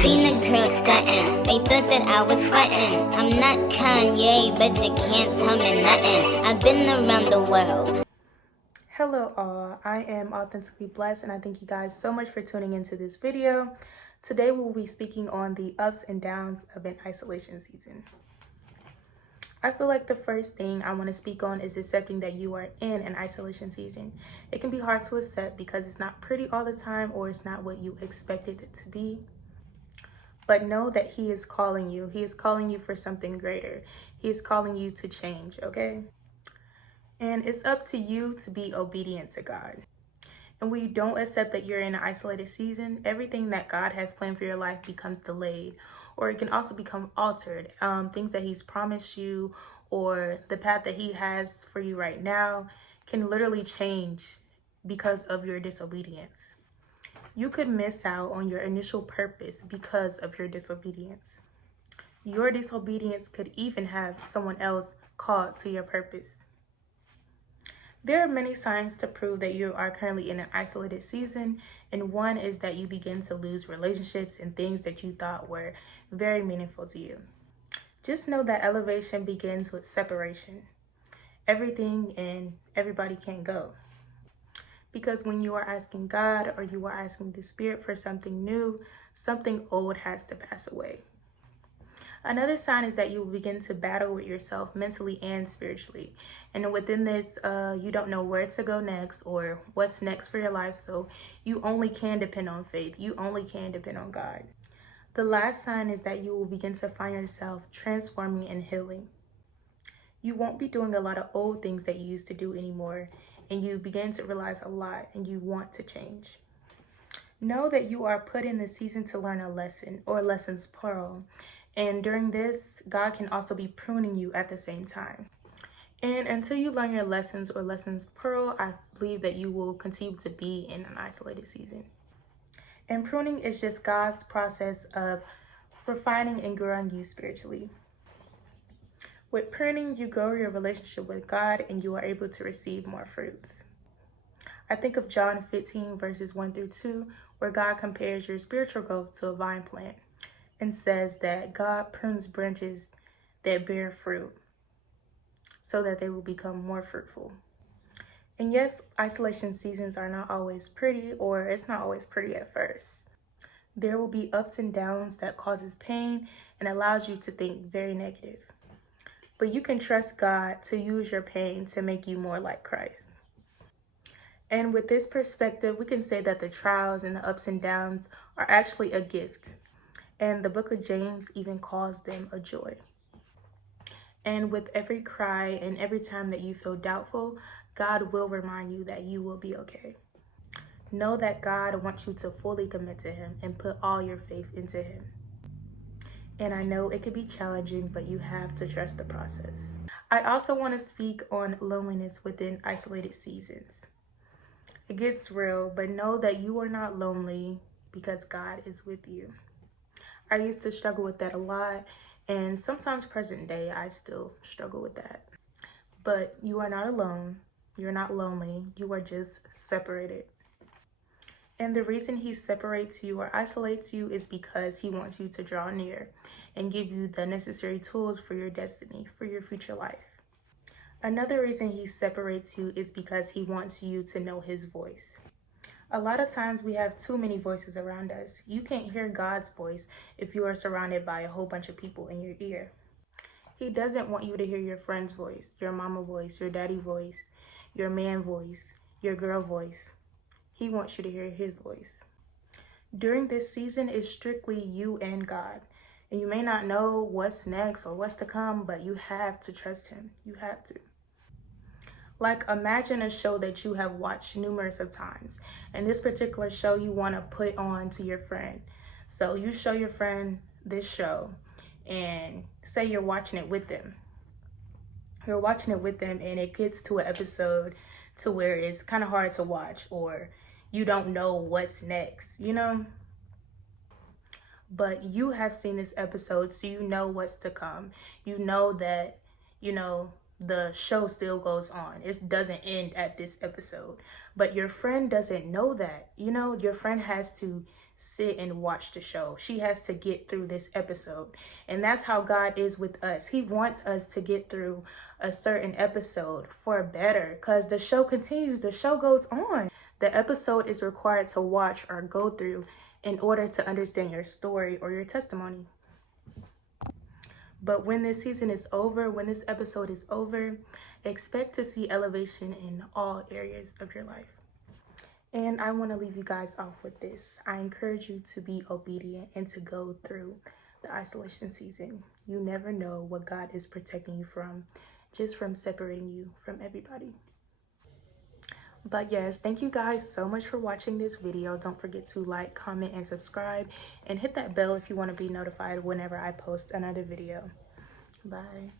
Seen a girl stuntin', they thought that I was frontin'. I'm not Kanye, but you can't tell me nothing. I've been around the world. Hello all, I am Authentically Blessed and I thank you guys so much for tuning into this video. Today we will be speaking on the ups and downs of an isolation season. I feel like the first thing I want to speak on is accepting that you are in an isolation season. It can be hard to accept because it's not pretty all the time or it's not what you expected it to be. But know that He is calling you. He is calling you for something greater. He is calling you to change, okay? And it's up to you to be obedient to God. And when you don't accept that you're in an isolated season, everything that God has planned for your life becomes delayed, or it can also become altered. Things that He's promised you or the path that He has for you right now can literally change because of your disobedience. You could miss out on your initial purpose because of your disobedience. Your disobedience could even have someone else called to your purpose. There are many signs to prove that you are currently in an isolated season, and one is that you begin to lose relationships and things that you thought were very meaningful to you. Just know that elevation begins with separation. Everything and everybody can't go. Because when you are asking God or you are asking the Spirit for something new, something old has to pass away. Another sign is that you will begin to battle with yourself mentally and spiritually. And within this, you don't know where to go next or what's next for your life. So you only can depend on faith. You only can depend on God. The last sign is that you will begin to find yourself transforming and healing. You won't be doing a lot of old things that you used to do anymore. And you begin to realize a lot and you want to change. Know that you are put in the season to learn a lesson, or lessons plural. And during this, God can also be pruning you at the same time. And until you learn your lessons, or lessons plural, I believe that you will continue to be in an isolated season. And pruning is just God's process of refining and growing you spiritually. With pruning, you grow your relationship with God and you are able to receive more fruits. I think of John 15 verses 1 through 2, where God compares your spiritual growth to a vine plant and says that God prunes branches that bear fruit so that they will become more fruitful. And yes, isolation seasons are not always pretty, or it's not always pretty at first. There will be ups and downs that causes pain and allows you to think very negative. But you can trust God to use your pain to make you more like Christ. And with this perspective, we can say that the trials and the ups and downs are actually a gift. And the book of James even calls them a joy. And with every cry and every time that you feel doubtful, God will remind you that you will be okay. Know that God wants you to fully commit to Him and put all your faith into Him. And I know it can be challenging, but you have to trust the process. I also want to speak on loneliness within isolated seasons. It gets real, but know that you are not lonely because God is with you. I used to struggle with that a lot, and sometimes present day, I still struggle with that. But you are not alone. You're not lonely. You are just separated. And the reason He separates you or isolates you is because He wants you to draw near and give you the necessary tools for your destiny, for your future life. Another reason He separates you is because He wants you to know His voice. A lot of times we have too many voices around us. You can't hear God's voice if you are surrounded by a whole bunch of people in your ear. He doesn't want you to hear your friend's voice, your mama voice, your daddy voice, your man voice, your girl voice. He wants you to hear His voice. During this season, it's strictly you and God. And you may not know what's next or what's to come, but you have to trust Him. You have to. Like, imagine a show that you have watched numerous of times, and this particular show you want to put on to your friend. So you show your friend this show and say you're watching it with them. You're watching it with them and it gets to an episode to where it's kind of hard to watch, or you don't know what's next, you know? But you have seen this episode, so you know what's to come. You know that, the show still goes on. It doesn't end at this episode. But your friend doesn't know that. Your friend has to sit and watch the show. She has to get through this episode. And that's how God is with us. He wants us to get through a certain episode for better, because the show continues, the show goes on. The episode is required to watch or go through in order to understand your story or your testimony. But when this season is over, when this episode is over, expect to see elevation in all areas of your life. And I want to leave you guys off with this. I encourage you to be obedient and to go through the isolation season. You never know what God is protecting you from, just from separating you from everybody. But yes, thank you guys so much for watching this video. Don't forget to like, comment, and subscribe, and hit that bell if you want to be notified whenever I post another video. Bye.